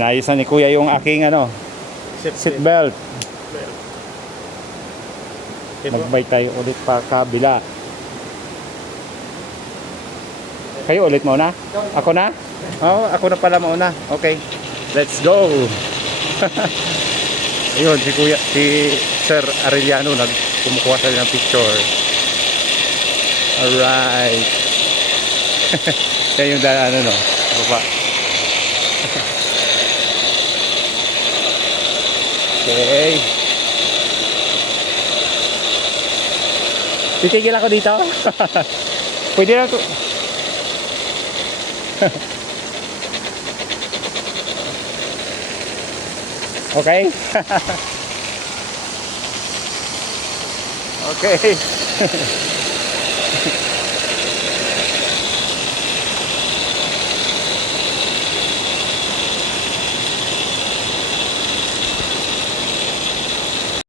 Naayos na ni Kuya yung aking ano, seatbelt. Magbay tayo ulit pa kabila. Kayo ulit muna? Ako na? Oo, ako na pala muna. Okay, let's go. Ayun, si Kuya, si Sir Arellano kumukuha sa ng picture. Alright. Yan yung daan, ano, no? Baba. Okay. Titigil ako dito. Pwede na ako. Okay. Okay.